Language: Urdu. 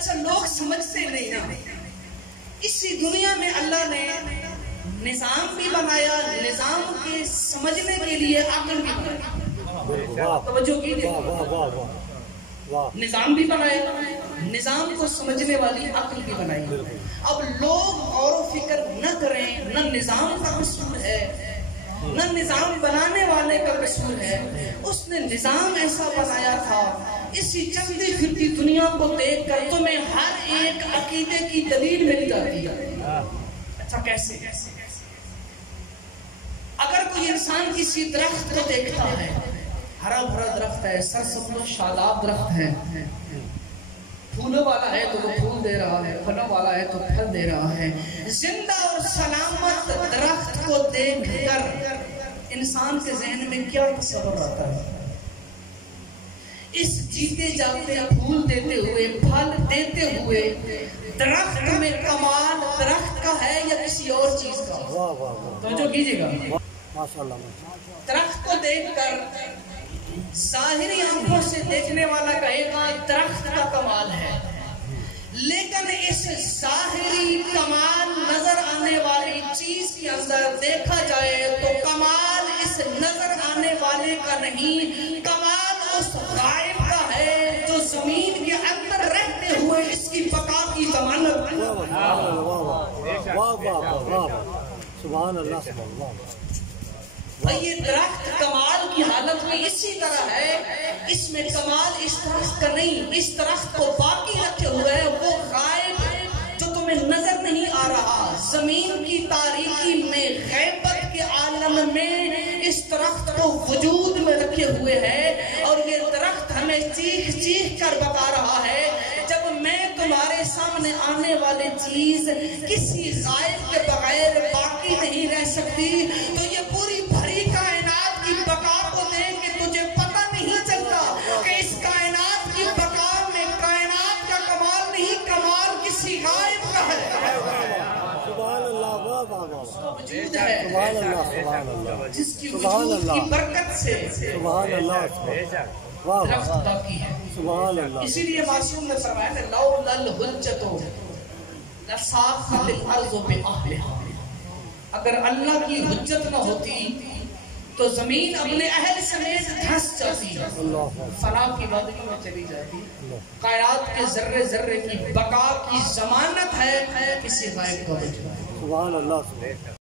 اچھا لوگ سمجھتے نہیں نا، اسی دنیا میں اللہ نے نظام بھی بنایا، نظام کے سمجھنے کے لیے عقل بھی بنایا. توجہ کیجیے، نظام بھی بنایا، نظام کو سمجھنے والی عقل بھی بنائی. اب لوگ غور و فکر نہ کریں، نہ نظام کا قصور ہے نہ نظام بنانے والے کا قصور ہے. اس نے نظام ایسا بنایا تھا، اسی چلتی پھرتی دنیا کو دیکھ کر تمہیں ہر ایک عقیدے کی دلیل مل جاتی ہے. اچھا کیسے؟ اگر کوئی انسان کسی درخت کو دیکھتا ہے، ہرا بھرا درخت ہے، سرسبز و شاداب درخت ہے، پھولوں والا ہے تو وہ پھول دے رہا ہے، پھلوں والا ہے تو پھل دے رہا ہے، زندہ اور سلامت درخت کو دیکھ کر انسان کے ذہن میں کیا تصور آتا ہے؟ اس جیتے جاگتے پھول دیتے ہوئے، پھل دیتے ہوئے درخت میں کمال درخت کا ہے یا کسی اور چیز کا؟ توجہ کیجیے گا. درخت کو دیکھ کر ظاہری آنکھوں سے دیکھنے والا کہے گا درخت کا کمال ہے، لیکن اس ظاہری کمال نظر آنے والی چیز کے اندر دیکھا جائے تو کمال اس نظر آنے والے کا نہیں، کمال اس غائب کا ہے جو زمین کے اندر رہتے ہوئے اس کی بقا کی ضمانت. سبحان اللہ. یہ درخت کمال کی حالت میں اسی طرح ہے، اس میں کمال اس درخت کا نہیں، اس درخت کو باقی رکھے ہوئے ہے وہ غائب جو تمہیں نظر نہیں آ رہا. زمین کی تاریکی میں، غیبت کے عالم میں اس درخت کو وجود میں رکھے ہوئے ہے، اور یہ درخت ہمیں چیخ چیخ کر بتا رہا ہے جب میں تمہارے سامنے آنے والی چیز کسی غائب کے بغیر باقی نہیں رہ سکتی، تو یہ پوری بھری کائنات کی بقا کو دیکھ کے تجھے پتہ نہیں چلتا کہ اس کائنات کی بقا میں کائنات کا کمال نہیں، کمال کسی غائب کا ہے. سبحان اللہ. وجود ہے سبحان اللہ. سبحان اللہ. جس کی وجود کی برکت سے سبحان اللہ. درخت باقی ہے. سبحان اللہ. اسی لیے معصوم نے فرمایا کہ لولا الحجۃ لصاخت الارض باہلھا، اگر اللہ کی حجت نہ ہوتی تو زمین اپنے اہل سمیت دھس جاتی، فنا کی وادی میں چلی جاتی. کائنات کے ذرے ذرے کی بقا کی ضمانت ہے کسی غائب کا وجود. سبحان اللہ.